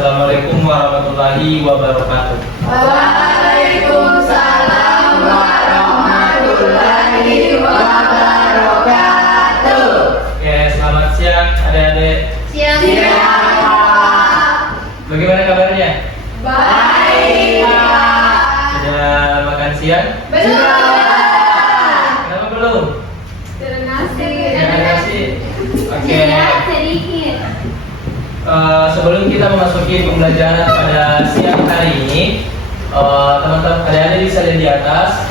Assalamualaikum warahmatullahi wabarakatuh. Waalaikumsalam warahmatullahi wabarakatuh. Oke, selamat siang adik-adik. Siang. Bagaimana kabarnya? Baik. Sudah makan siang? Belum. Kenapa belum? Terima kasih. Oke. Sedikit. Sebelum kita memasuki pembelajaran pada siang hari ini, teman-teman adik-adik bisa lihat di atas.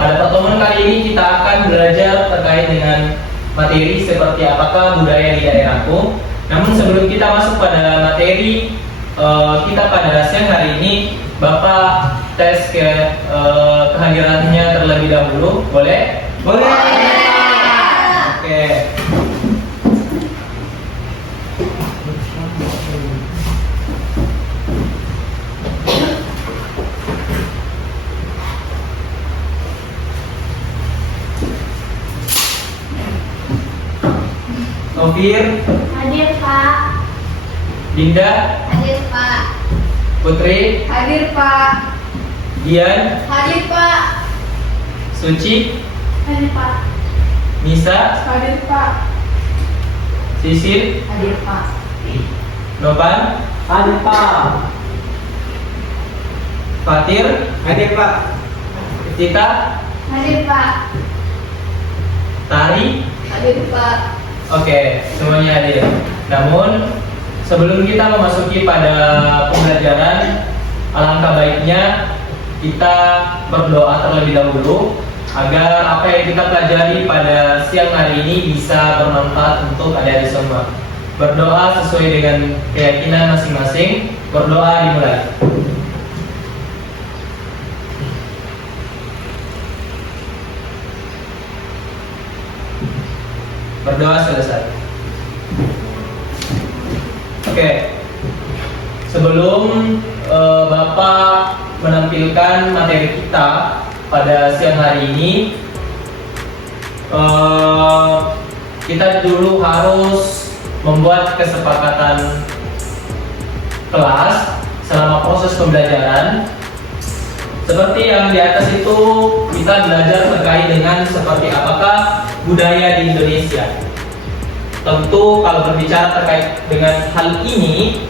Pada pertemuan kali ini kita akan belajar terkait dengan materi seperti apakah budaya di daerahku. Namun sebelum kita masuk pada materi, kita pada siang hari ini Bapak tes kehadirannya terlebih dahulu. Boleh? Boleh. Oke. Novir, Hadir Pak. Dinda, Hadir Pak. Putri, Hadir Pak. Dian, Hadir Pak. Suci, Hadir Pak. Nisa, Hadir Pak. Sisil, Hadir Pak. Novan, Hadir Pak. Fatir, Hadir Pak. Tika, Hadir Pak. Tari. Hadir Pak. Oke, semuanya hadir. Namun sebelum kita memasuki pada pembelajaran, alangkah baiknya kita berdoa terlebih dahulu agar apa yang kita pelajari pada siang hari ini bisa bermanfaat untuk adik-adik semua. Berdoa sesuai dengan keyakinan masing-masing. Berdoa dimulai. Berdoa selesai. Oke. Sebelum Bapak menampilkan materi kita pada siang hari ini, kita dulu harus membuat kesepakatan kelas selama proses pembelajaran. Seperti yang di atas itu, kita belajar terkait dengan seperti apakah budaya di Indonesia. Tentu kalau berbicara terkait dengan hal ini,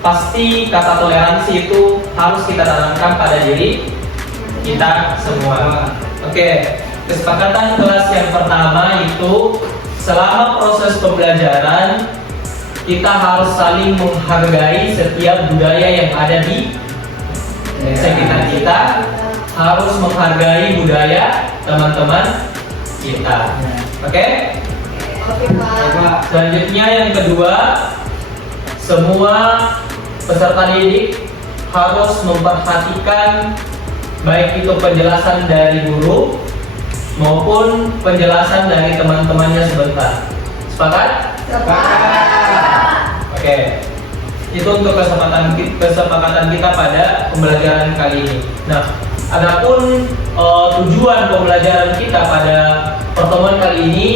pasti kata toleransi itu harus kita tanamkan pada diri kita semua. Oke, kesepakatan kelas yang pertama itu selama proses pembelajaran kita harus saling menghargai setiap budaya yang ada di sekitar kita, harus menghargai budaya teman-teman kita. Oke? Oke Pak. Selanjutnya yang kedua, semua peserta didik harus memperhatikan baik itu penjelasan dari guru maupun penjelasan dari teman-temannya sebentar. Sepakat? Sepakat. Oke. Itu untuk kesepakatan kita pada pembelajaran kali ini. Nah, adapun tujuan pembelajaran kita pada pertemuan kali ini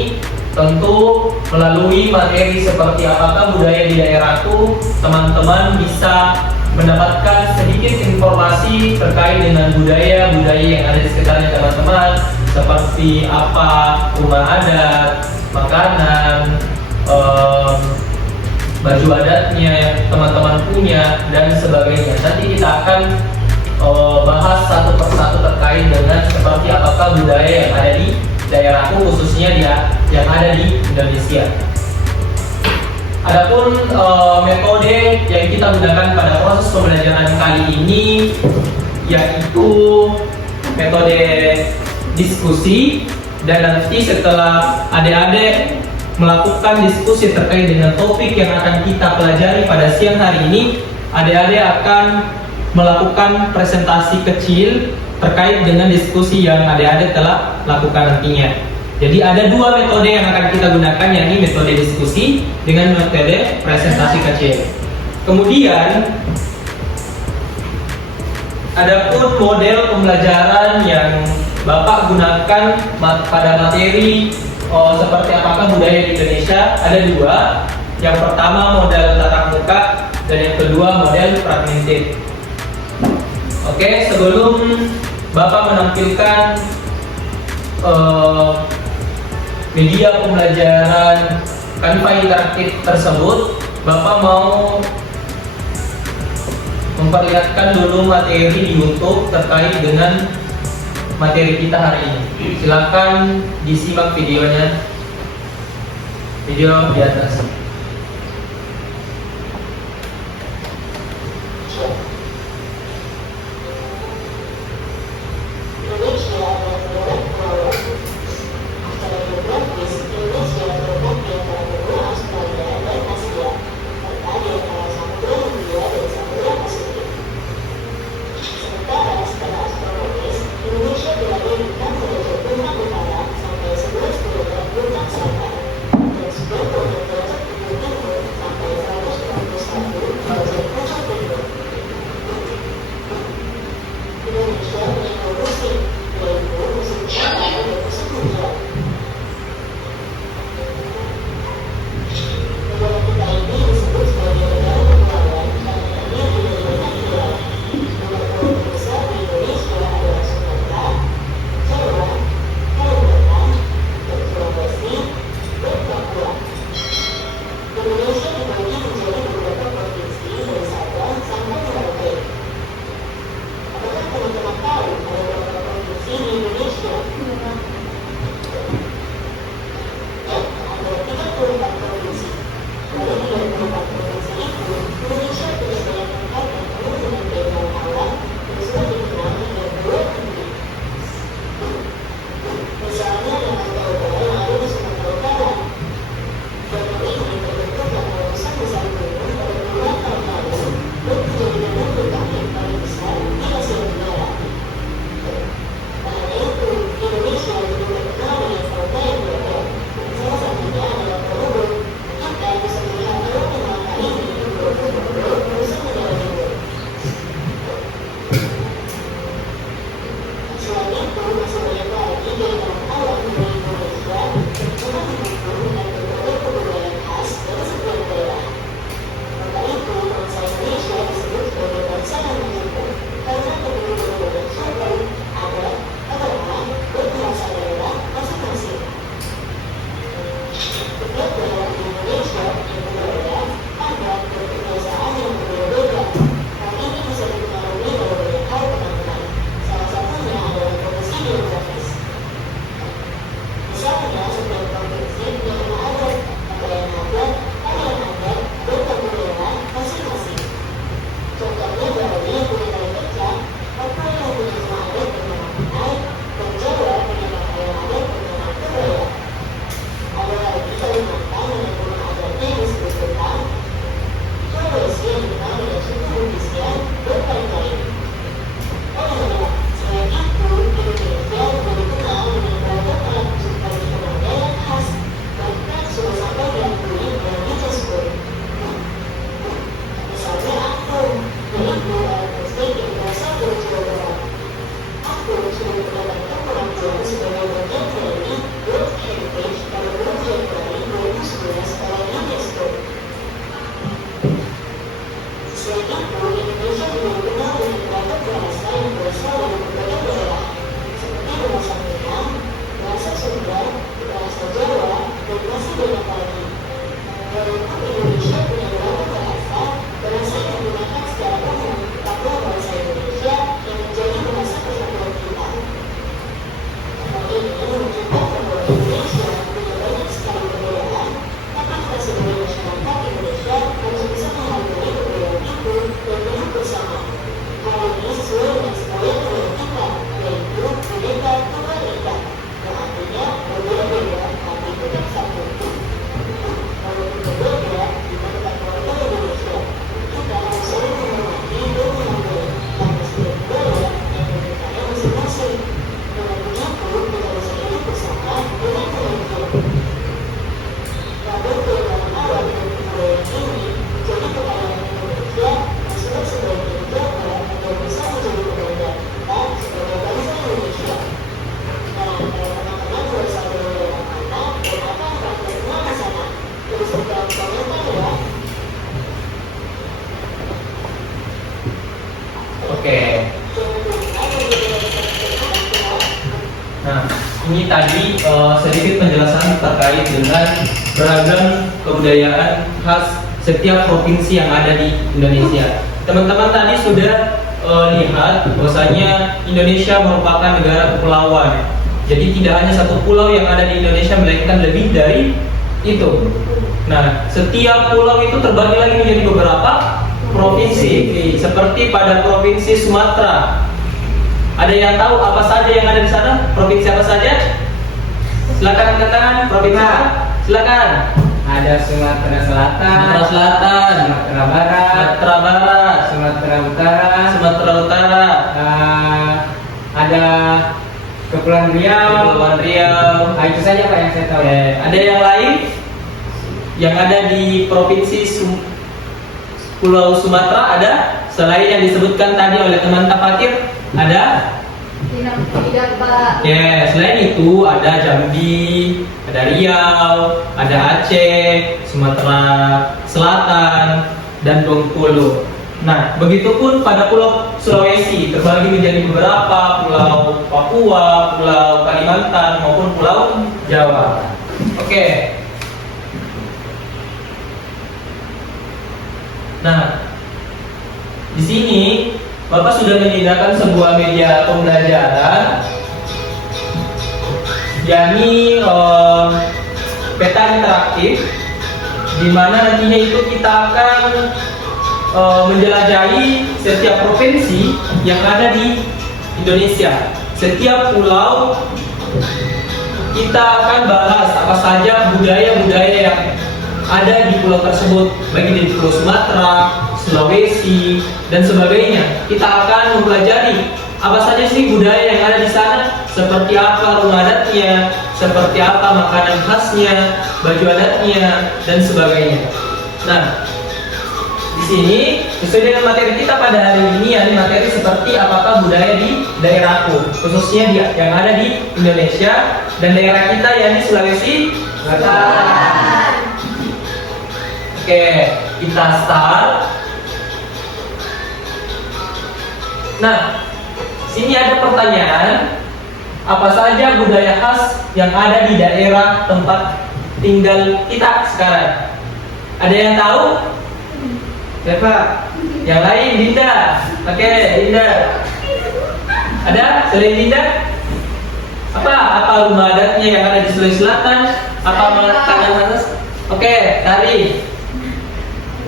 tentu melalui materi seperti apakah budaya di daerahku, teman-teman bisa mendapatkan sedikit informasi terkait dengan budaya-budaya yang ada di sekitarnya teman-teman, seperti apa rumah adat, makanan, baju adatnya yang teman-teman punya dan sebagainya. Nanti kita akan bahas satu persatu terkait dengan seperti apakah budaya yang ada di daerahku, khususnya yang ada di Indonesia. Adapun metode yang kita gunakan pada proses pembelajaran kali ini yaitu metode diskusi, dan nanti setelah adik-adik melakukan diskusi terkait dengan topik yang akan kita pelajari pada siang hari ini, adik-adik akan melakukan presentasi kecil terkait dengan diskusi yang adik-adik telah lakukan nantinya. Jadi ada dua metode yang akan kita gunakan, yakni metode diskusi dengan metode presentasi kecil. Kemudian adapun model pembelajaran yang Bapak gunakan pada materi seperti apakah budaya di Indonesia, ada dua. Yang pertama model tatap muka dan yang kedua model fragmented. Oke, sebelum Bapak menampilkan media pembelajaran Canva interaktif tersebut, Bapak mau memperlihatkan dulu materi di YouTube terkait dengan materi kita hari ini. Silakan disimak videonya, video di atas. ini tadi sedikit penjelasan terkait dengan beragam kebudayaan khas setiap provinsi yang ada di Indonesia. Teman-teman tadi sudah lihat bahwasanya Indonesia merupakan negara kepulauan. Jadi tidak hanya satu pulau yang ada di Indonesia, melainkan lebih dari itu. Nah, setiap pulau itu terbagi lagi menjadi beberapa provinsi. Seperti pada provinsi Sumatera. Ada yang tahu apa saja yang ada di sana? Provinsi apa saja? Silakan angkat tangan. Provinsi apa? Silakan. Ada Sumatera Selatan, Sumatera Selatan, Sumatera Barat, Sumatera Barat, Sumatera Utara, Sumatera Utara, ada Kepulauan Riau. Kepulauan Riau. Nah, itu saja Pak yang saya tahu. Ada yang lain yang ada di provinsi Pulau Sumatera ada selain yang disebutkan tadi oleh teman Tafatir ada? Tidak Pak. Selain itu ada Jambi, ada Riau, ada Aceh, Sumatera Selatan, dan Bengkulu. Nah, begitupun pada Pulau Sulawesi terbagi menjadi beberapa Pulau Papua, Pulau Kalimantan maupun Pulau Jawa. Oke. Nah, di sini Bapak sudah menyediakan sebuah media pembelajaran, yakni peta interaktif, di mana nantinya itu kita akan menjelajahi setiap provinsi yang ada di Indonesia. Setiap pulau kita akan bahas apa saja budaya-budaya yang ada di pulau tersebut, baik di Pulau Sumatera, Sulawesi, dan sebagainya. Kita akan mempelajari apa saja sih budaya yang ada di sana, seperti apa rumah adatnya, seperti apa makanan khasnya, baju adatnya, dan sebagainya. Nah, di sini sesuai dengan materi kita pada hari ini, yakni materi seperti apakah budaya di daerahku, khususnya yang ada di Indonesia dan daerah kita yakni Sulawesi Selatan. Oke, kita start. Nah, sini ada pertanyaan, apa saja budaya khas yang ada di daerah tempat tinggal kita sekarang? Ada yang tahu? Siapa? Yang lain, Dinda. Oke, Dinda. Ada selain Dinda? Apa rumah adatnya yang ada di Sulawesi Selatan? Apa makanan khas? Oke, Tari.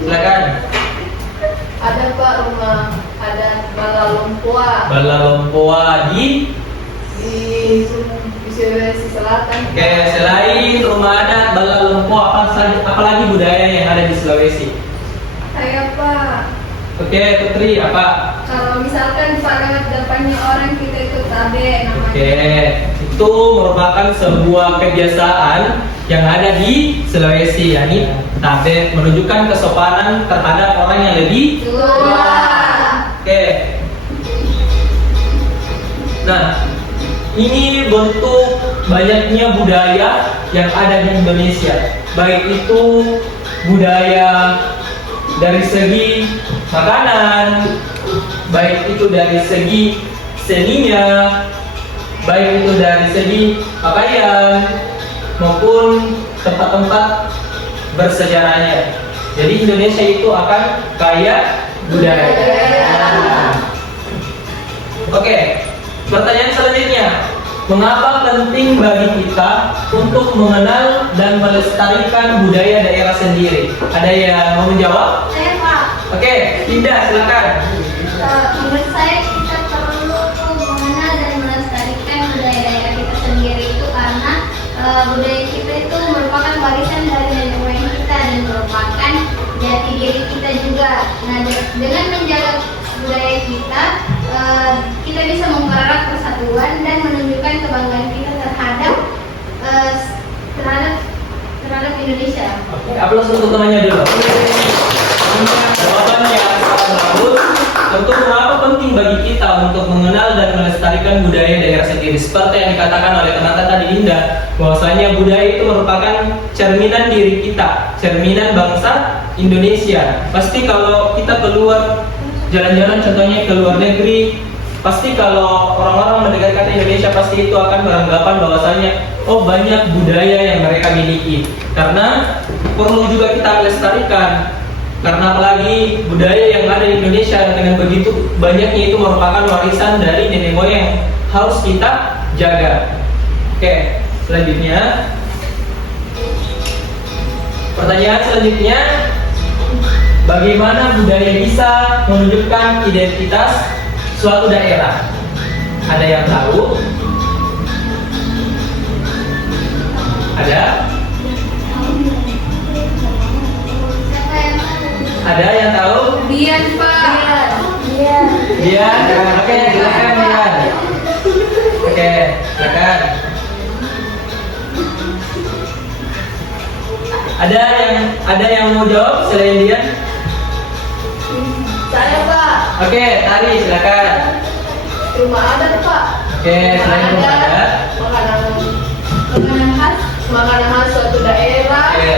Silakan. Ada Pak rumah adat Balalompoa Balalompoa di Sulawesi Selatan. Oke, selain rumah adat Balalompoa, apalagi budaya yang ada di Sulawesi? Saya Pak. Oke, Putri, apa? Kalau misalkan Pak lewat depannya orang kita itu tabe namanya. Oke, itu merupakan sebuah kebiasaan yang ada di Sulawesi, yakni tabe, menunjukkan kesopanan terhadap orang yang lebih Tua. Oke. Nah, ini bentuk banyaknya budaya yang ada di Indonesia. Baik itu budaya dari segi makanan, baik itu dari segi seninya, baik itu dari segi pakaian maupun tempat-tempat bersejarahnya. Jadi Indonesia itu akan kaya budaya. Oke, pertanyaan selanjutnya, mengapa penting bagi kita untuk mengenal dan melestarikan budaya daerah sendiri? Ada yang mau menjawab? Saya Pak. Oke, Dinda, silakan. Menurut saya kita perlu mengenal dan melestarikan budaya daerah kita sendiri itu karena budaya kita itu merupakan warisan dari nenek moyang kita dan merupakan jati diri kita juga. Nah, dengan menjaga budaya kita, kita bisa mempererat persatuan dan menunjukkan kebanggaan kita terhadap Indonesia. Oke, aplaus untuk temannya dulu. Jawabannya sangat bagus. Tentu mengapa penting bagi kita untuk mengenal dan melestarikan budaya daerah sendiri. Seperti yang dikatakan oleh teman tadi Dinda, bahwasanya budaya itu merupakan cerminan diri kita, cerminan bangsa Indonesia. Pasti kalau kita keluar jalan-jalan, contohnya ke luar negeri, pasti kalau orang-orang mendengar kata Indonesia pasti itu akan beranggapan bahwasanya oh banyak budaya yang mereka miliki. Karena perlu juga kita lestarikan. Karena apalagi budaya yang ada di Indonesia dengan begitu banyaknya itu merupakan warisan dari nenek moyang yang harus kita jaga. Oke, selanjutnya. Pertanyaan selanjutnya, bagaimana budaya bisa menunjukkan identitas suatu daerah? Ada yang tahu? Ada? Siapa yang tahu? Ada yang tahu? Dian, Pak. Dian. Dian? Oke, silakan Dian. Oke, silakan. Ada yang mau jawab selain Dian? Saya Pak, Oke, Tari silakan. rumah adat Pak. Oke, selain rumah adat. Makanan khas, makanan khas suatu daerah, Oke,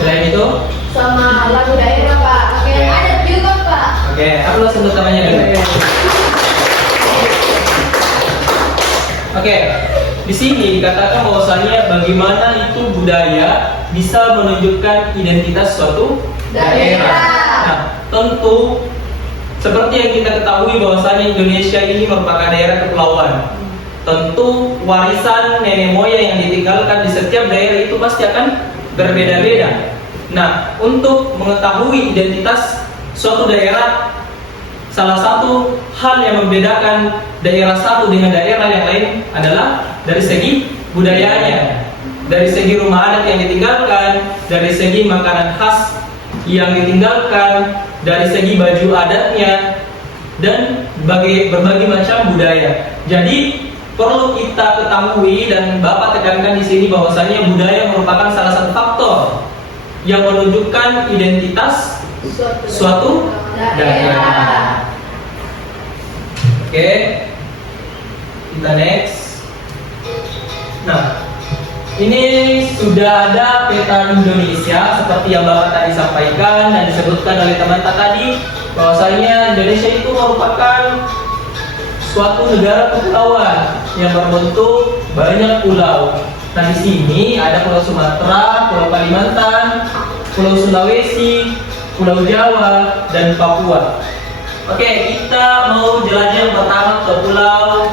selain itu? sama lagu daerah Pak. Oke, adat juga, Pak. Oke, aplaus untuk temannya dulu. Oke, di sini dikatakan bahwasannya bagaimana itu budaya bisa menunjukkan identitas suatu daerah. Nah, tentu seperti yang kita ketahui bahwasanya Indonesia ini merupakan daerah kepulauan. Tentu warisan nenek moyang yang ditinggalkan di setiap daerah itu pasti akan berbeda-beda. Nah, untuk mengetahui identitas suatu daerah, salah satu hal yang membedakan daerah satu dengan daerah yang lain adalah dari segi budayanya, dari segi rumah adat yang ditinggalkan, dari segi makanan khas yang ditinggalkan, dari segi baju adatnya, dan berbagai macam budaya. Jadi perlu kita ketahui dan Bapak tekankan di sini bahwasanya budaya merupakan salah satu faktor yang menunjukkan identitas suatu daerah. Oke, kita next. Nah, ini sudah ada peta Indonesia seperti yang Bapak tadi sampaikan dan disebutkan oleh teman tadi bahwasanya Indonesia itu merupakan suatu negara kepulauan yang berbentuk banyak pulau. Nah, di sini ada Pulau Sumatera, Pulau Kalimantan, Pulau Sulawesi, Pulau Jawa, dan Papua. Oke, kita mau jelajah yang pertama ke Pulau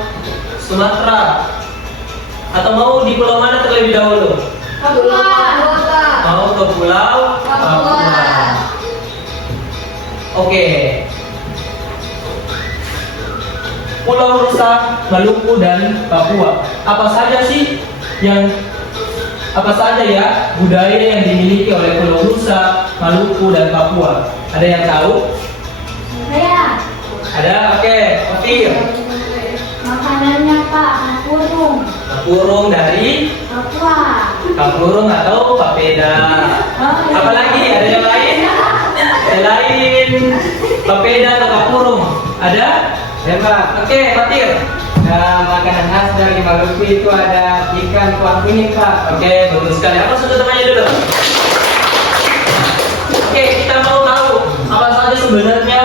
Sumatera. Atau mau di pulau mana terlebih dahulu? Papua. Mau ke Pulau Papua. Oke. Pulau Nusa, Maluku, dan Papua. Apa saja ya budaya yang dimiliki oleh Pulau Nusa, Maluku, dan Papua? Ada yang tahu? Saya. Ada? Oke, Otir. Makanannya, Pak, kapurung. Kapurung dari Papua. kapurung atau papeda. Apalagi ada yang lain? Selain papeda atau kapurung, ada? Ya Pak, Oke, Fatir. nah, makanan khas dari Maluku itu ada ikan kuah kuning Pak. Oke, bagus sekali. Apa sudah temannya dulu? Oke, kita mau tahu apa saja sebenarnya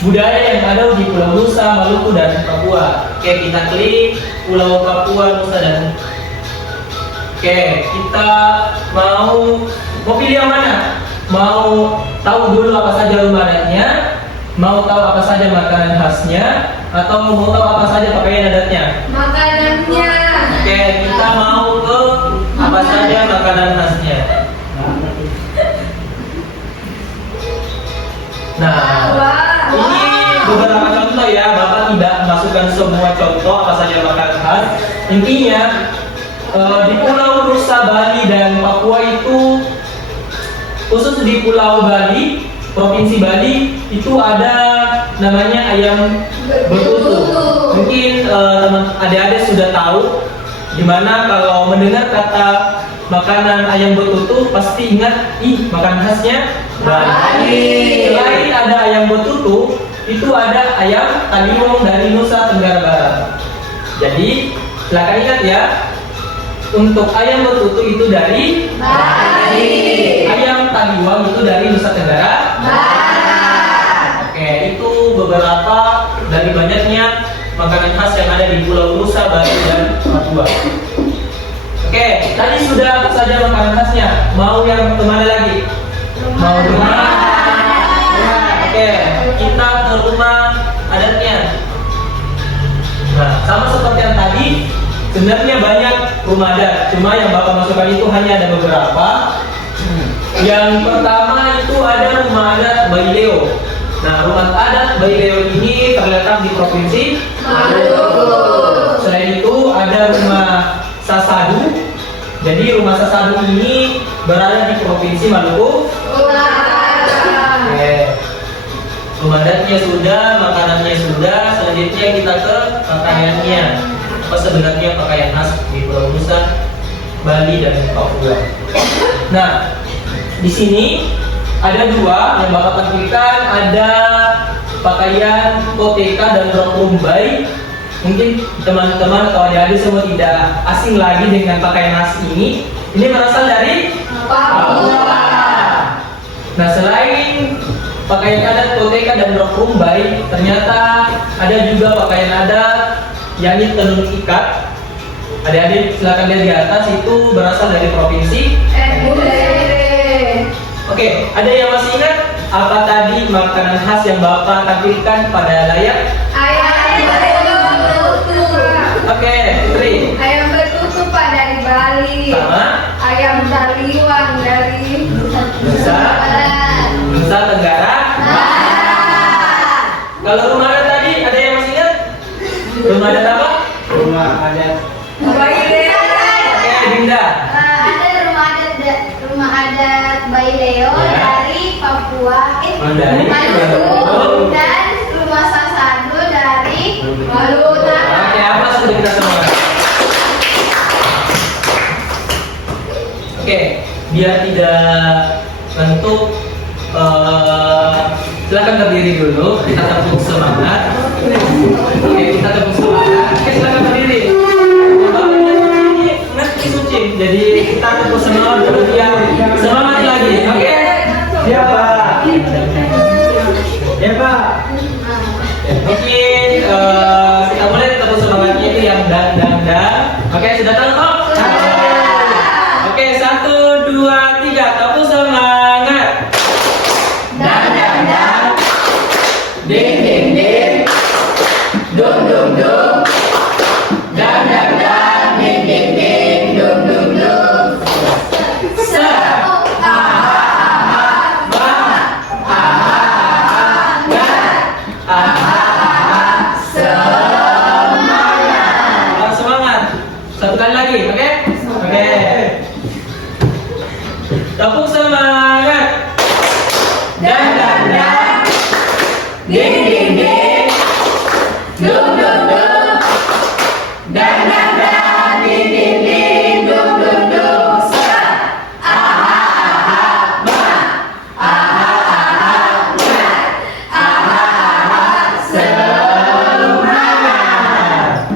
budaya yang ada di Pulau Nusa, Maluku, dan Papua. Oke, kita klik Pulau Papua, Nusa, dan Oke, kita mau pilih yang mana? Mau tahu dulu apa saja rumah adatnya? Mau tahu apa saja makanan khasnya? Atau mau tahu apa saja pakaian adatnya? Makanannya. Oke, kita mau ke apa saja makanan khasnya. Nah, ini beberapa contoh ya. Bapak tidak masukkan semua contoh apa saja makanan khas. Intinya di Pulau Nusa, Bali, dan Papua itu, khusus di Pulau Bali, Provinsi Bali itu ada namanya ayam betutu. Mungkin teman adik-adik sudah tahu, dimana kalau mendengar kata makanan ayam betutu pasti ingat, makanan khasnya Bali. Selain ada ayam betutu, itu ada ayam taliwang dari Nusa Tenggara Barat. Jadi silakan ingat ya, untuk ayam betutu itu dari Bali. Ayam taliwang itu dari Nusa Tenggara Barat. Oke, itu beberapa dari banyaknya makanan khas yang ada di Pulau Nusa, Bali, dan Papua. Oke, tadi sudah apa saja makanan khasnya. Mau yang kemana lagi? Mau rumah? Ya, oke, kita ke rumah adatnya. Nah, sama seperti yang tadi, sebenarnya banyak rumah adat. Cuma yang Bapak masukkan itu hanya ada beberapa. Yang pertama itu ada rumah adat Bayi Leo. Nah, rumah adat Bayi Leo ini terletak di Provinsi Maluku. Selain itu ada rumah Sasadu. Jadi rumah Sasadu ini berada di Provinsi Maluku. Oke. Rumah adatnya sudah, makanannya sudah. Selanjutnya kita ke pakaiannya. Apa sebenarnya pakaian khas di Pulau Nusa, Bali, dan Papua? Nah, di sini ada dua yang Bapak tampilkan, ada pakaian koteka dan rok rumbai. Mungkin teman-teman atau adik-adik semua tidak asing lagi dengan pakaian khas ini. Ini berasal dari Papua. Nah, selain pakaian adat koteka dan rok rumbai, ternyata ada juga pakaian adat yakni tenun ikat. Adik-adik silakan lihat di atas, itu berasal dari Provinsi. Oke, ada yang masih ingat apa tadi makanan khas yang Bapak tampilkan pada layar? Oke, Putri. Ayam betutu Pak dari Bali. Sama? Ayam taliwang dari Nusa Tenggara. Kalau rumah adat tadi, ada yang masih ingat? Rumah adat apa? Rumah adat Oke, Dinda. Ada rumah adat Bayi Leo Ya. dari Papua, Dari Maluku, dan rumah Sasado dari Maluku. Oke, apa sudah kita semua? Oke, biar tidak bentuk, silakan berdiri dulu. Kita tepuk semangat. Oke, kita tepuk semangat. Oke, silakan berdiri. Ini ngerti suci. Jadi kita tepuk semangat dulu biar semangat lagi. Oke? Ya Pak. Ya Pak. Mungkin kita mulai tepuk semangatnya itu yang dan. Oke, sudah tahu kok? Oke, 1, 2, 3, tepuk semangat. Dan. Ding ding ding. Dum dum dum. Dan. Ding ding ding. Dum dum dum. Sa. Semangat. Satu kali lagi, oke? Oke. Tepuk semangat. Dan. Ding ding ding. Dum dum dum. Dan. Ding ding ding. Dum dum dum. Sa.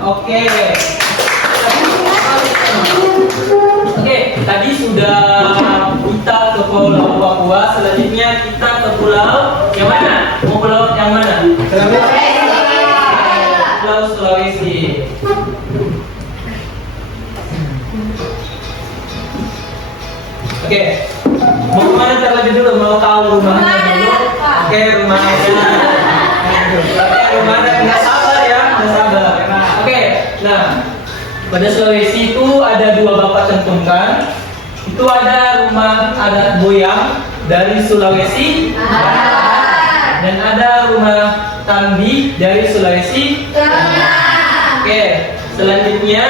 Oke. Oke, tadi sudah kita ke Pulau Papua, selanjutnya kita ke pulau yang mana? Mau pulau yang mana? Pulau Sulawesi. Oke, mau kemana terlebih dulu? Mau tahu rumahnya dulu? Oke, rumahnya. Oke, rumahnya nggak sabar ya, nggak sabar. Oke, nah pada Sulawesi itu ada dua Bapak cantumkan. Itu ada rumah adat Boyang dari Sulawesi Barat, dan ada rumah Tambi dari Sulawesi Tengah. Oke, selanjutnya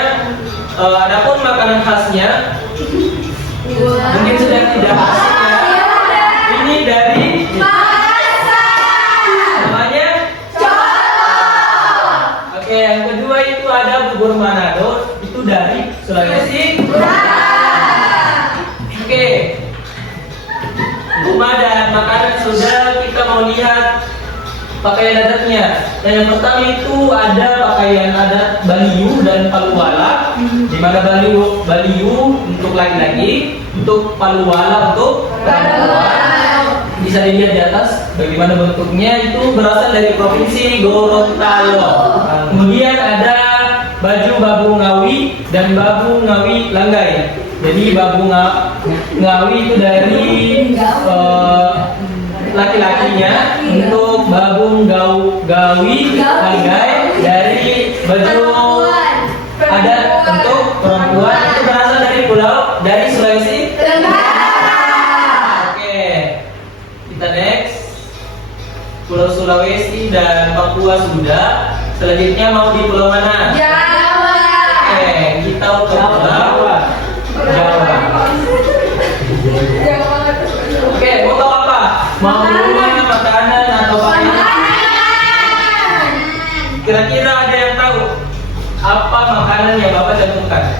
adapun makanan khasnya mungkin sudah tidak asing ya. Ini dari namanya Oke, yang kedua itu ada bubur Manado, itu dari Sulawesi. Oke, rumah dan makanan sudah, kita mau lihat pakaian adatnya. Dan yang pertama itu ada pakaian adat Baliu dan Paluala. Di mana Baliu untuk laki-laki, untuk Paluala untuk perempuan. Di bisa dilihat di atas bagaimana bentuknya, itu berasal dari provinsi Gorontalo. Kemudian ada baju Babu Ngawi dan Babu Ngawi Langgai. Jadi Babu Ngawi itu dari laki-lakinya, untuk Babu Gawi Langgai dari baju ada untuk perempuan, itu berasal dari pulau dari Sulawesi. Oke, kita next. Pulau Sulawesi dan Papua sudah. Selanjutnya mau di pulau mana? Jawa. Oke, kita untuk pulau Jawa. Oke, mau tahu apa? Mau rumah, makanan, atau pakaian? Kira-kira ada yang tahu apa makanan yang Bapak tentukan?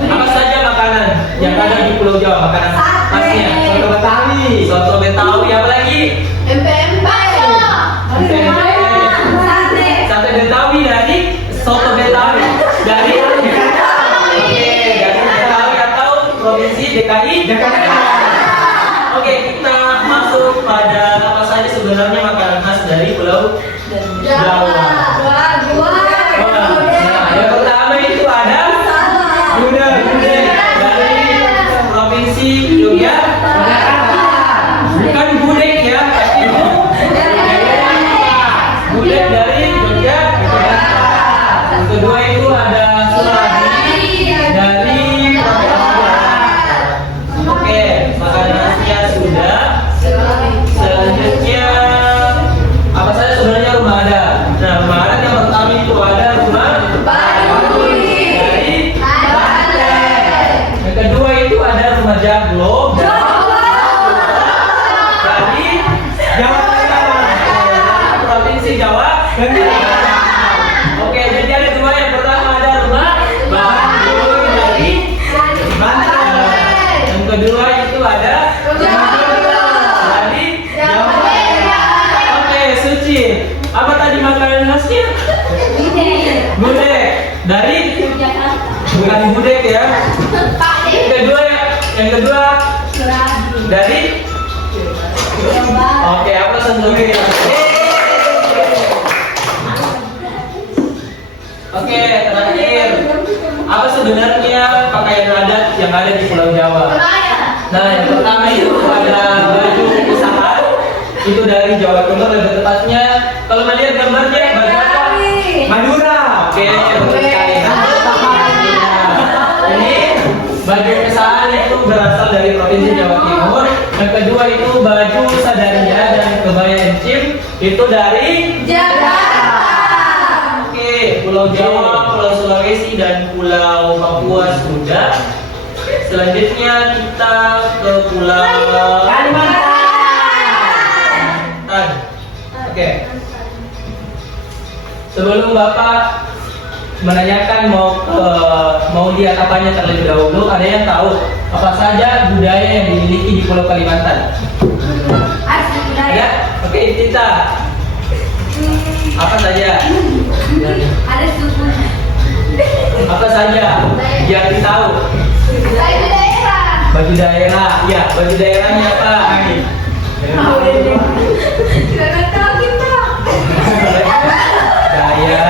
Apa saja makanan yang ada di Pulau Jawa? Makanan khasnya. Soto Betawi. Soto Betawi, apa lagi? Sate Betawi dari soto Betawi dari Oke, dari Betawi atau provinsi DKI Jakarta. Oke, kita masuk pada apa saja sebenarnya makanan khas dari Pulau Jawa. Nah, yang pertama itu ada gudeg dari provinsi Yogyakarta. Bukan gudeg ya, tapi gudeg dari Yogyakarta. Yang kedua itu ada surabi dari Oke, makanan khasnya sudah. Selanjutnya apa saja sebenarnya rumah adat? Nah, rumah adat yang pertama itu ada rumah dari Banten. Yang kedua itu ada rumah jaglo dari Jawa Tengah, provinsi Jawa Tengah. Oke, jadi ada dua. Yang pertama ada rumah Baduy dari Banten. Yang kedua itu ada dari Jawa Tengah. Oke, Suci. Apa tadi makanan khasnya? Gudeg dari bukan gudeg ya. Yang kedua dari Oke, aku sendiri. Oke, terakhir. Apa sebenarnya pakaian adat yang ada di Pulau Jawa? Nah, yang pertama itu ada baju usaha. Itu dari Jawa Timur, lebih tepatnya kalau melihat gambarnya baju apa? Madura. Oke, betul sekali. Ini baju kesahan itu berasal dari provinsi Jawa Timur. Yang kedua itu baju sadaria dan kebaya encim itu dari Jakarta. Oke, Pulau Jawa, Pulau Sulawesi dan Pulau Papua sudah. Selanjutnya kita ke Pulau Kalimantan. Oke. Sebelum Bapak menanyakan mau lihat apanya terlebih dahulu, ada yang tahu apa saja budaya yang dimiliki di Pulau Kalimantan? Ada? Oke, kita apa saja? Ada suku. Apa saja yang ditahu? Baju daerah. Ya, baju daerahnya apa? Daya.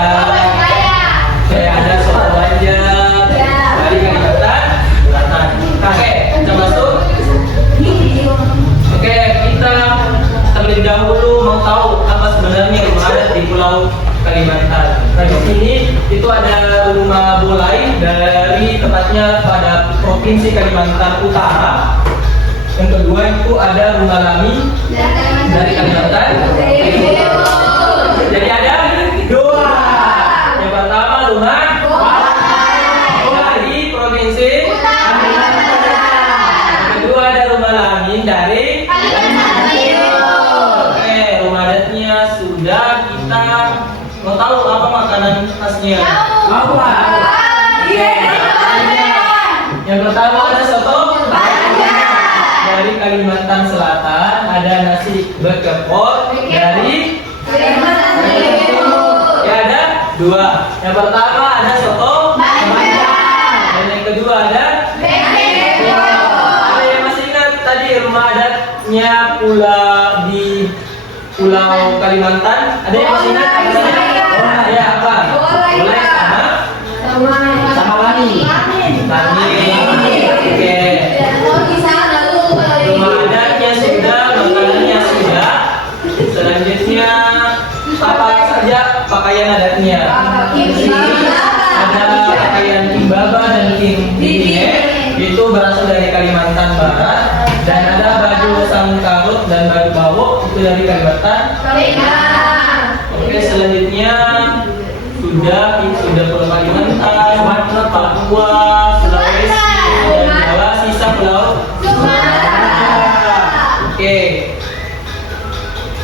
Saya ada soto Banjar dari Kalimantan Selatan. Oke, kita masuk. Oke, kita terlebih dahulu mau tahu apa sebenarnya rumah adat di Pulau Kalimantan. Nah, di sini itu ada rumah Bolai dari tepatnya pada provinsi Kalimantan Utara. Yang kedua itu ada rumah Lami dari Kalimantan. Jadi ada dua. Yang pertama rumah dari provinsi Kalimantan. Yang kedua ada rumah Lami dari Kalimantan. Oke, rumah adatnya sudah. Kita mau tahu apa makanan khasnya? Apa? Yang pertama ada soto dari Kalimantan Selatan, ada nasi bekepot dari Kalimantan Timur. Ya, ada dua. Yang pertama ada soto dan yang kedua ada bekepot. Ada yang masih ingat tadi rumah adatnya di Pulau Kalimantan? Ada yang masih ingat? Oh, ya apa? Boleh sama langit. Oke. Rumah adatnya sudah, makanannya sudah. Selanjutnya apa saja pakaian adatnya? Ada pakaian Kimbaba dan Kimbine, itu berasal dari Kalimantan Barat. Dan ada baju Sangkarut dan baju Bawok, itu dari Kalimantan. Oke, selanjutnya sudah Pulau Kalimantan, Sumatera, Papua, Sulawesi, dan Jawa, sisa Pulau Sumatera. Oke,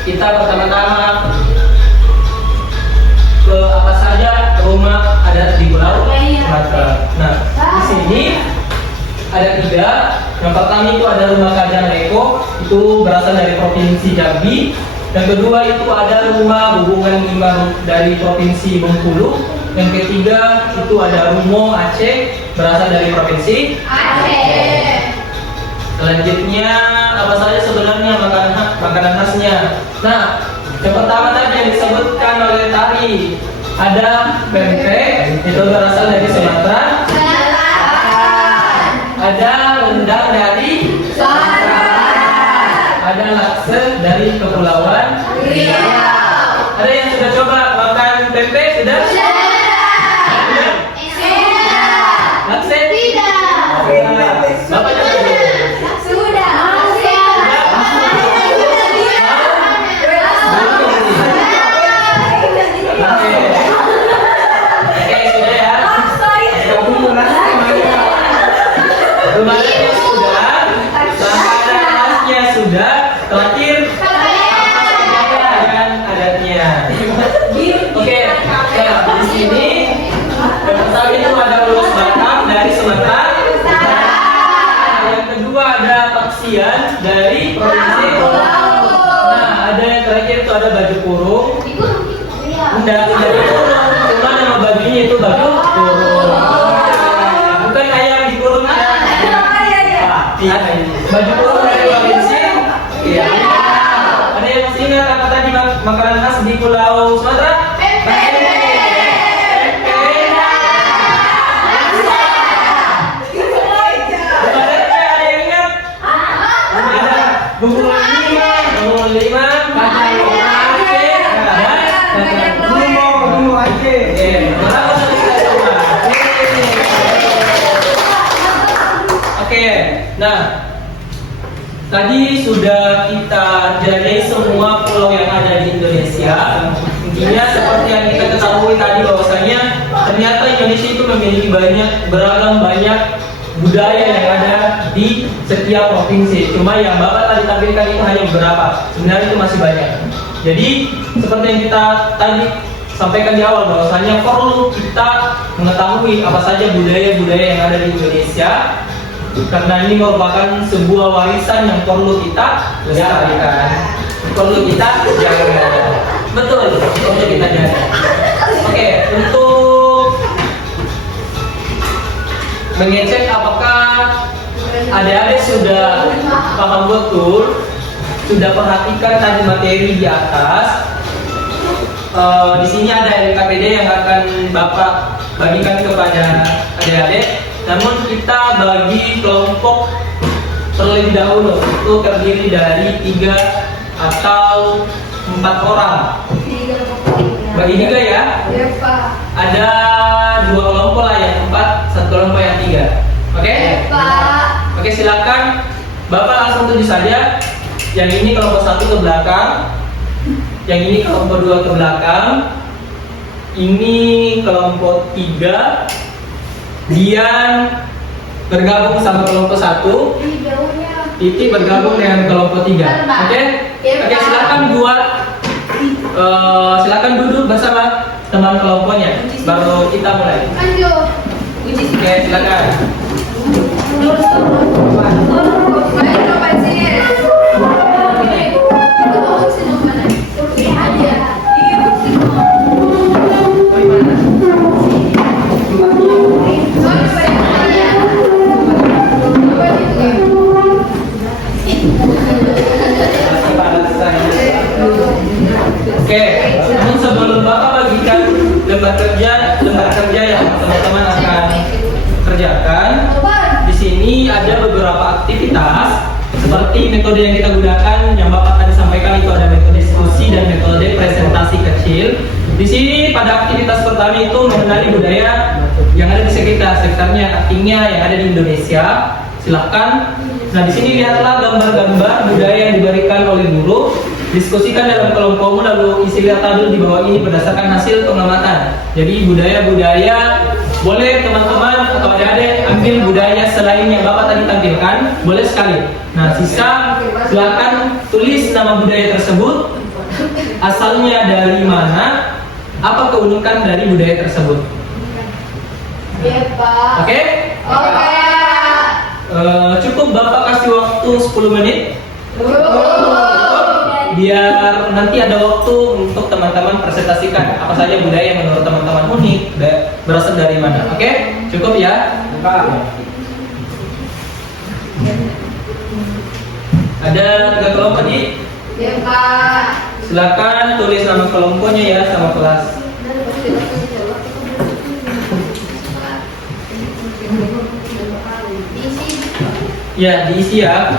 kita pertama-tama ke apa saja rumah adat di Pulau Sumatera. Nah, di sini ada 3. Yang pertama itu ada rumah Kajang Leko, itu berasal dari provinsi Jambi. Yang kedua itu ada rumah Bubungan Lima dari provinsi Bengkulu. Yang ketiga itu ada Rumo Aceh, berasal dari provinsi Aceh. Selanjutnya apa saja sebenarnya makanan khasnya? Nah, yang pertama tadi yang disebutkan oleh Tari, ada pempek, itu berasal dari Sumatera. Ada rendang dari ada laksa dari Kepulauan Riau. Ada yang sudah coba makan pempek? Sudah? Laksa? Bapak coba. Oke, sudah ya. Rumahnya sudah, makanan khasnya sudah, terakhir pakaian adatnya. Oke, nah di sini yang pertama itu ada ulus Batak dari Sumatera. Yang kedua ada Paksian dari provinsi. Nah, ada yang terakhir itu ada baju kurung. Enggak baju kurung, cuma nama bajunya itu baju kurung. Bukan kayak yang dikurung ya. Baju kurung dari provinsi. Iya. Ada yang masih ingat apa tadi makanan khas di Pulau Sumatera? Bubur lima, kacang Aceh, dan Rumo Aceh. Oke, nah tadi sudah kita jelajahi semua pulau yang ada di Indonesia. Intinya seperti yang kita ketahui tadi bahwasanya ternyata Indonesia itu memiliki beragam banyak budaya yang ada di setiap provinsi. Cuma yang Bapak tadi tampilkan itu hanya beberapa. Sebenarnya itu masih banyak. Jadi seperti yang kita tadi sampaikan di awal bahwasanya perlu kita mengetahui apa saja budaya-budaya yang ada di Indonesia, karena ini merupakan sebuah warisan yang perlu kita lestarikan, perlu kita jaga. Betul, perlu kita jaga. Oke, untuk mengecek apakah adik-adik sudah paham betul, sudah perhatikan tadi materi di atas. Di sini ada LKPD yang akan Bapak bagikan kepada adik-adik. Namun kita bagi kelompok terlebih dahulu, itu terdiri dari 3 atau 4 orang. Bagi 3 ya. Ada 2 kelompok lah, yang 4, 1 kelompok yang 3. Oke? Oke, silakan Bapak langsung tuju saja. Yang ini kelompok 1 ke belakang, yang ini kelompok 2 ke belakang, ini kelompok 3. Dian bergabung sama kelompok 1, Titi bergabung dengan kelompok 3. Oke? Oke, silakan buat silakan duduk bersama teman kelompoknya. Baru kita mulai. Oke, silakan. aktivitas seperti metode yang kita gunakan yang Bapak tadi sampaikan itu ada metode diskusi dan metode presentasi kecil. Di sini pada aktivitas pertama itu mengenali budaya yang ada di sekitarnya, artinya yang ada di Indonesia. Silahkan. Nah, di sini lihatlah gambar-gambar budaya yang diberikan oleh guru. Diskusikan dalam kelompokmu lalu isi tabel di bawah ini berdasarkan hasil pengamatan. Jadi budaya-budaya boleh teman-teman atau adik-adik ambil budaya selain yang Bapak tadi tampilkan, boleh sekali. Nah, sisa silakan tulis nama budaya tersebut, asalnya dari mana, apa keunikan dari budaya tersebut. Ya, Pak. Oke? Oke. Cukup Bapak kasih waktu 10 menit. Biar nanti ada waktu untuk teman-teman presentasikan apa saja budaya yang menurut teman-teman unik, berasal dari mana. Oke? Cukup ya? Ada 3 kelompok nih. Ya, Pak. Silakan tulis nama kelompoknya ya sama kelas. Ya, diisi ya.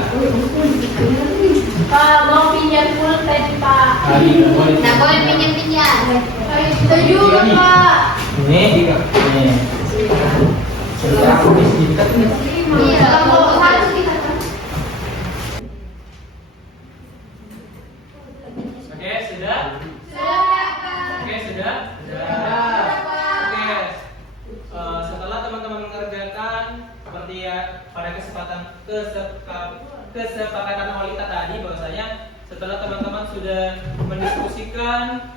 Pak, mau pinjam pulpen, Pak. Nah, boleh pinjam-pinjam. Kita juga, Pak. Ini. Iya, kalau satu kita. Oke, sudah? Oke, sudah? Oke. Setelah teman-teman mengerjakan seperti ya pada kesepakatan awal kita tadi, bahwasanya setelah teman-teman sudah mendiskusikan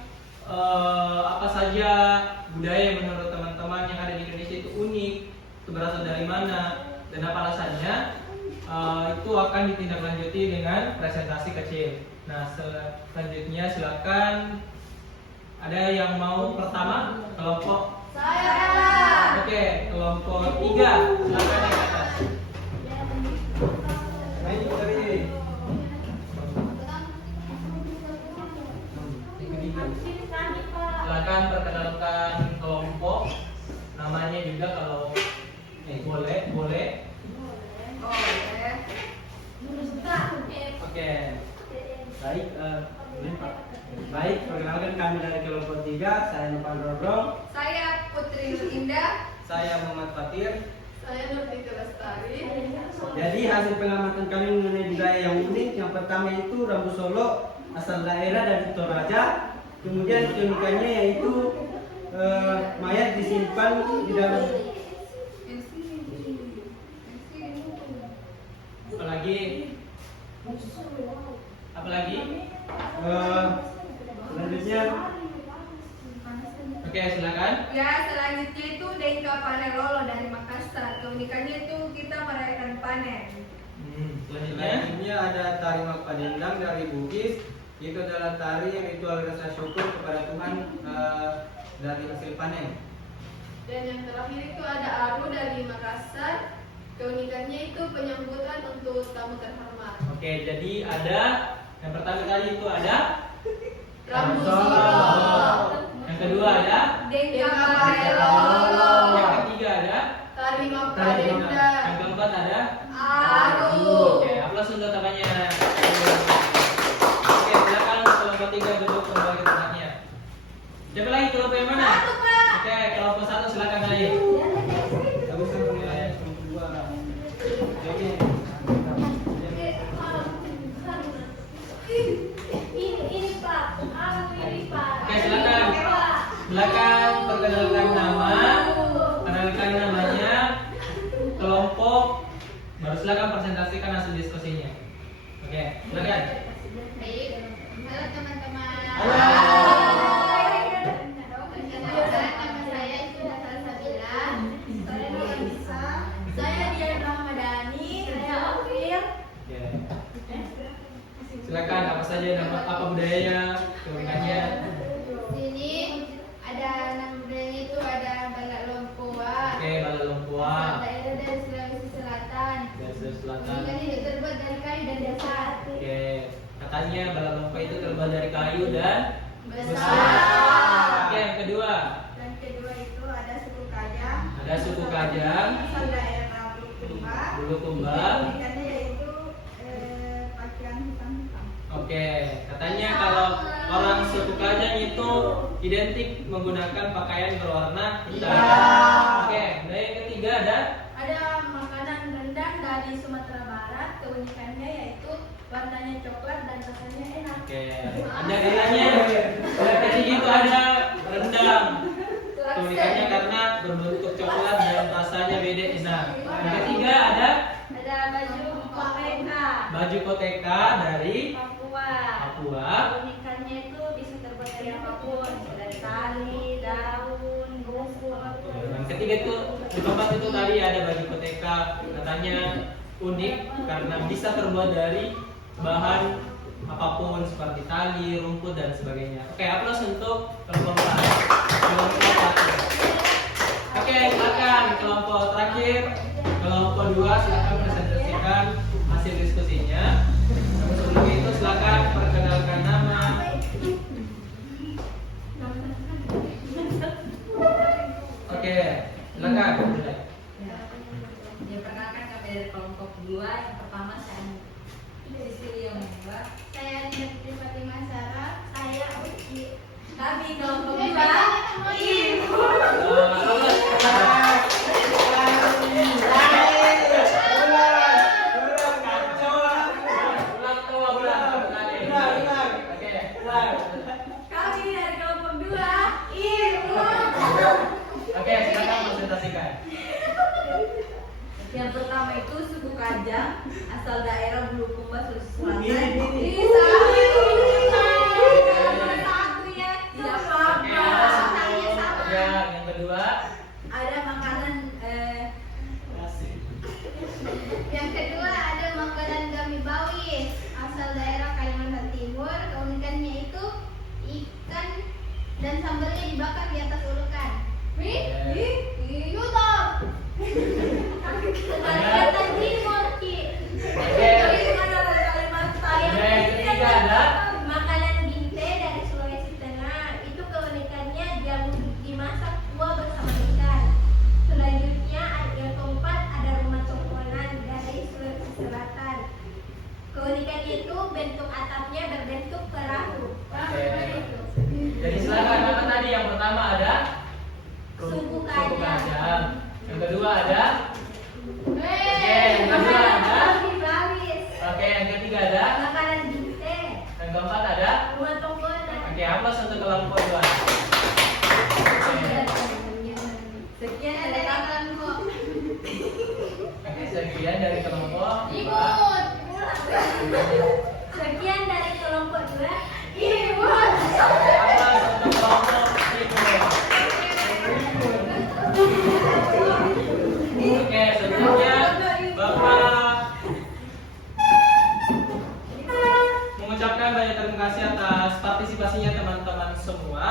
apa saja budaya yang menurut teman-teman yang ada di Indonesia itu unik, itu berasal dari mana dan apa alasannya, itu akan ditindaklanjuti dengan presentasi kecil. Nah, selanjutnya silakan, ada yang mau pertama kelompok? Saya. Oke, kelompok 3 silakan yang atas. Silakan perkenalkan kelompok, namanya juga kalau boleh. Oke. Baik, perkenalkan kami dari kelompok 3, saya Novan Rorong. Saya Putri Indah. Saya Muhammad Fatir. Saya Nurfiti Lestari. Jadi hasil pengamatan kami mengenai budaya yang unik, yang pertama itu Rambu Solo, asal daerah dari Toraja. Kemudian keunikannya yaitu mayat disimpan di dalam. Apalagi? Selanjutnya, Oke, silakan. Ya, selanjutnya itu Dengka Panelolo dari Makassar. Keunikannya itu kita merayakan panen. Selanjutnya ada tari Makpadendang dari Bugis. Itu adalah tari yang ritual rasa syukur kepada Tuhan dari hasil panen. Dan yang terakhir itu ada Aru dari Makassar. Keunikannya itu penyambutan untuk tamu terhormat. Oke, jadi ada yang pertama kali itu ada Rambu Solo. Solo. yang kedua ada Dengka Panelolo. yang ketiga ada Tari Makpadendang. yang keempat ada Aru. Oke, aplaus untuk temannya. Oke, silakan kelompok 3 duduk kembali ke tempatnya. Siapa lagi kelompok yang mana? Satu, Pak. Oke, kelompok 1 silakan naik. Baguskan penilaian kelompok 2. Ini Pak. Aru ini Pak. Oke, silakan. Silakan perkenalkan nama, kenalkan namanya, kelompok, baru silakan presentasikan hasil diskusinya. Oke, silakan. Baik. Halo teman-teman. Halo. Perkenalkan, nama saya Sudah Salsabila. Saya Nurisa. Saya Dian Rahmadani. Saya Alfil. Oke. Silakan, apa saja nama, apa budayanya, keunikannya. Sini ada nama budayanya itu ada Balak Lompoa. Oke, Balak Lompoa. Daerah dari Sulawesi Selatan. Dari Sulawesi Selatan. Ini itu terbuat dari kayu dan dasar. Oke, katanya Balak Lompoa itu terbuat dari kayu dan Besar. Oke, yang kedua Dan kedua itu ada suku Kajang. ada suku Kajang, Asal daerah Bulukumba. Bulukumba. Keunikannya suku Kajang itu identik menggunakan pakaian berwarna hitam. Oke, dan yang ketiga ada Ada makanan rendang dari Sumatera Barat. Keunikannya yaitu warnanya coklat dan rasanya enak. Oke, ada katanya yang ketiga itu ada rendang. Keunikannya karena berbentuk coklat dan rasanya beda enak. Yang ketiga ada baju koteka baju koteka dari Papua. Papua. Keunikannya itu bisa terbuat dari apapun, dari tali, daun, buku, apapun. Yang ketiga itu, yang keempat itu tadi ada baju koteka, katanya unik karena bisa terbuat dari bahan apapun seperti tali, rumput dan sebagainya. Oke, aplaus untuk kelompok satu. Oke, silakan kelompok terakhir, kelompok 2 silakan presentasikan hasil diskusinya. Namun sebelum itu silakan perkenalkan nama. Oke, silakan. Ya, perkenalkan kami dari kelompok 2. Yang pertama saya Sisilia Memba. Saya Nurti Fatimah Sarah. Saya Uci. Kami kelompok 2 Ibu. Kami dari kelompok 2 Ibu. Oke, silakan presentasikan. Yang pertama itu suku Kajang asal daerah Bulukumba, Sulawesi Selatan. Ini. Tidak Oke, apa-apa. ya, yang kedua. Ada makanan Yang kedua ada makanan gami bawis asal daerah Kalimantan Timur. Keunikannya itu ikan dan sambalnya dibakar di atas ulukan. YouTube. Kalimantan Timur, Ki. Oke. Yang ketiga ada Makanan binte dari Sulawesi Tengah. Itu keunikannya jamu dimasak kuah bersama ikan. Selanjutnya yang keempat ada rumah tongkonan dari Sulawesi Selatan. Keunikannya itu bentuk atapnya berbentuk perahu. Oke. Jadi silakan apa tadi? Yang pertama ada Suku Kajang. Yang kedua ada yang kedua ada Gami bawis. Oke, yang ketiga ada Makanan binte. yang keempat ada Rumah tongkonan. Oke, aplaus untuk kelompok 2. sekian Ada dari kami. kelompok. Oke, sekian dari kelompok 2. Ibut. Sekian dari kelompok 2. Ibut. Aplaus untuk kelompok 3. Oke, selanjutnya Bapak mengucapkan banyak terima kasih atas partisipasinya teman-teman semua.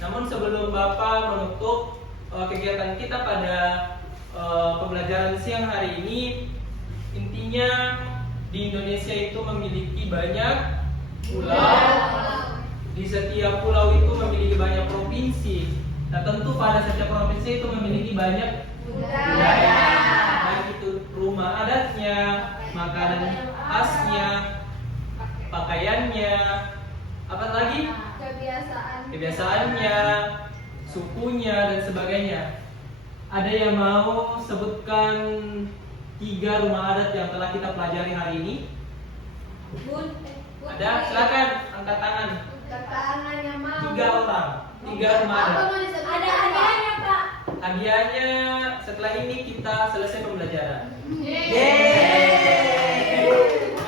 Namun sebelum Bapak menutup kegiatan kita pada pembelajaran siang hari ini, intinya di Indonesia itu memiliki banyak pulau. Di setiap pulau itu memiliki banyak provinsi. Nah, tentu pada setiap provinsi itu memiliki banyak budaya, baik itu rumah adatnya, makanan khasnya, pakaiannya, apa lagi? Kebiasaannya, sukunya dan sebagainya. Ada yang mau sebutkan 3 rumah adat yang telah kita pelajari hari ini? Ada, silakan angkat tangan. Tangannya mau. 3 orang, 3 rumah adat. Ada hadiahnya, Pak. Hadiahnya setelah ini kita selesai pembelajaran.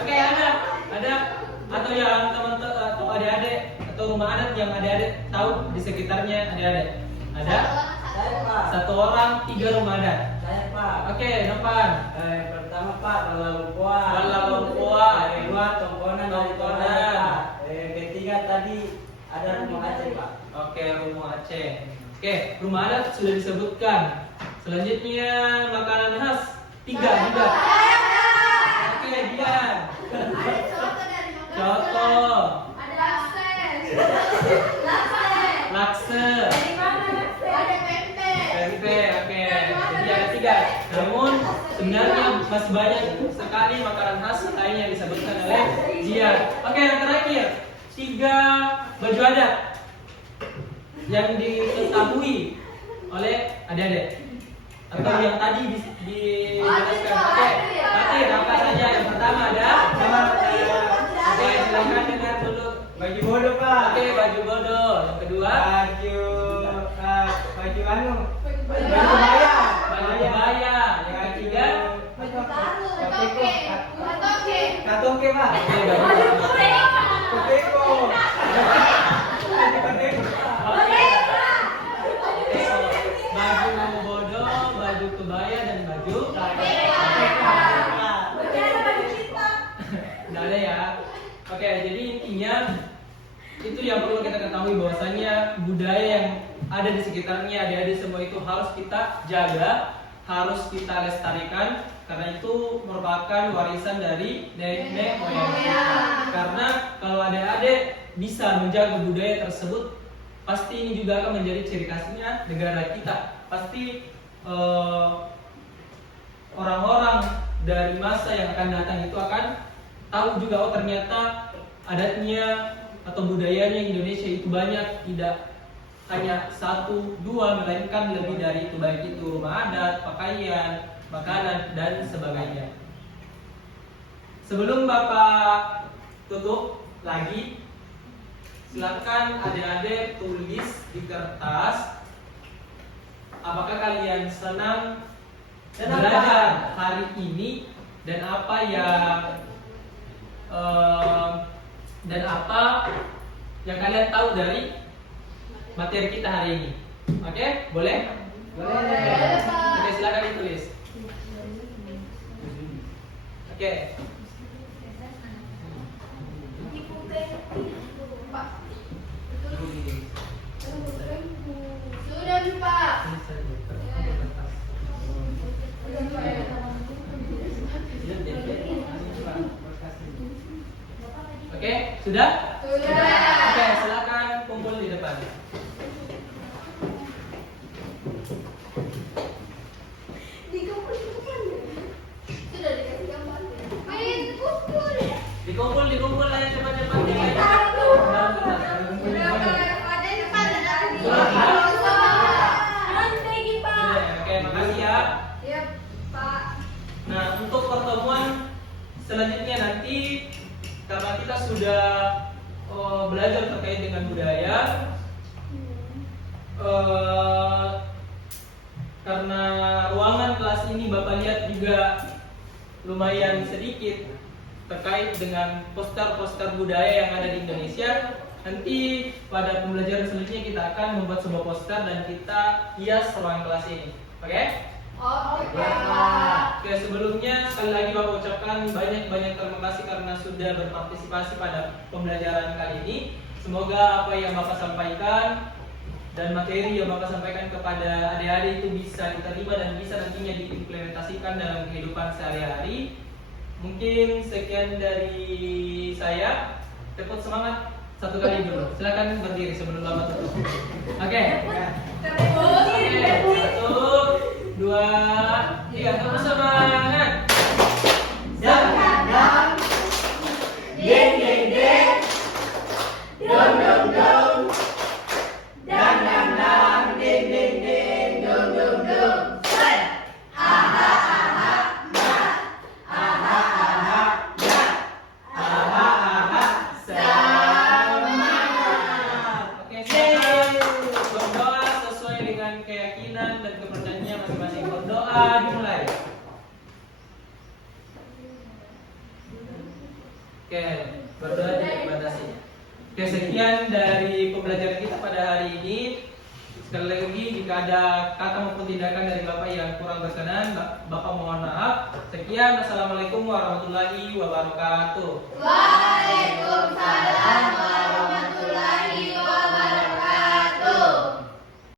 Oke, ada atau yang teman-teman atau adik-adik atau rumah adat yang adik-adik tahu di sekitarnya adik-adik? Ada? Saya Pak. 1 orang 3 rumah adat. Saya Pak. Oke, depan. Pertama Pak Lalupoa. Lalupoa. Kedua Tongkonan dari Tongkonan. Pak. Ketiga tadi ada rumah Aceh Pak. Oke, rumah Aceh. Oke, rumah adat sudah disebutkan. Selanjutnya makanan khas 3 juga. Oke, Dian. Coto, Ada lakses. lakse, Dari mana lakses? Ada pempek. tempe. Oke, jadi ada 3. Namun sebenarnya masih banyak sekali makanan khas lain yang disebutkan oleh Dian. Oke, yang terakhir 3 baju adat yang diketahui oleh adik-adik atau yang tadi dijelaskan. Oke, Fatir, apa saja? Yang pertama ada. Oke, silakan dengar dulu. Baju bodoh, Pak. Oke, baju bodoh. Yang kedua, Baju anu. Baju Kebaya. baju kebaya. Yang ketiga, Katoke. Katoke, Pak. oke, baju Koteko. Baju koteko, Pak. baju bodoh, baju kebaya dan baju nggak ada ya. Oke, jadi intinya itu yang perlu kita ketahui bahwasanya budaya yang ada di sekitarnya adik-adik semua itu harus kita jaga, harus kita lestarikan karena itu merupakan warisan dari nenek moyang kita. Karena kalau adik-adik bisa menjaga budaya tersebut, pasti ini juga akan menjadi ciri khasnya negara kita. Pasti orang-orang dari masa yang akan datang itu akan tahu juga, oh ternyata adatnya atau budayanya Indonesia itu banyak, tidak hanya satu dua, melainkan lebih dari itu, baik itu rumah adat, pakaian, makanan dan sebagainya. Sebelum Bapak tutup lagi, silakan adik-adik tulis di kertas apakah kalian senang belajar hari ini dan apa yang kalian tahu dari materi kita hari ini. Oke, boleh? Boleh. Oke, silakan ditulis. Oke. Sudah, Pak. Oke, sudah? Sudah. Oke, silakan kumpul di depan. Sudah dikasih gambar. Dikumpul aja cepat-cepat. Oke, makasih ya. Iya, Pak. Nah, untuk pertemuan selanjutnya nanti karena kita sudah belajar terkait dengan budaya, karena ruangan kelas ini Bapak lihat juga lumayan sedikit terkait dengan poster-poster budaya yang ada di Indonesia. Nanti pada pembelajaran selanjutnya kita akan membuat sebuah poster dan kita hias ruangan kelas ini. Oke? Oke, Pak. Oke, sebelumnya sekali lagi Bapak ucapkan banyak-banyak terima kasih karena sudah berpartisipasi pada pembelajaran kali ini. Semoga apa yang Bapak sampaikan dan materi yang Bapak sampaikan kepada adik-adik itu bisa diterima dan bisa nantinya diimplementasikan dalam kehidupan sehari-hari. Mungkin sekian dari saya. Cepat semangat. Satu kali dulu. Silakan berdiri sebelum Bapak tutup. Oke. Satu, dua, tiga. Terus semangat. Oke, silakan berdoa sesuai dengan keyakinan dan kepercayaannya masing-masing. Berdoa dimulai. Oke, berdoa dibatasi. Oke, sekian dari pembelajaran kita pada hari ini. Sekali lagi, jika ada kata maupun tindakan dari Bapak yang kurang berkenan, Bapak mohon maaf. Sekian, assalamualaikum warahmatullahi wabarakatuh. Waalaikumsalam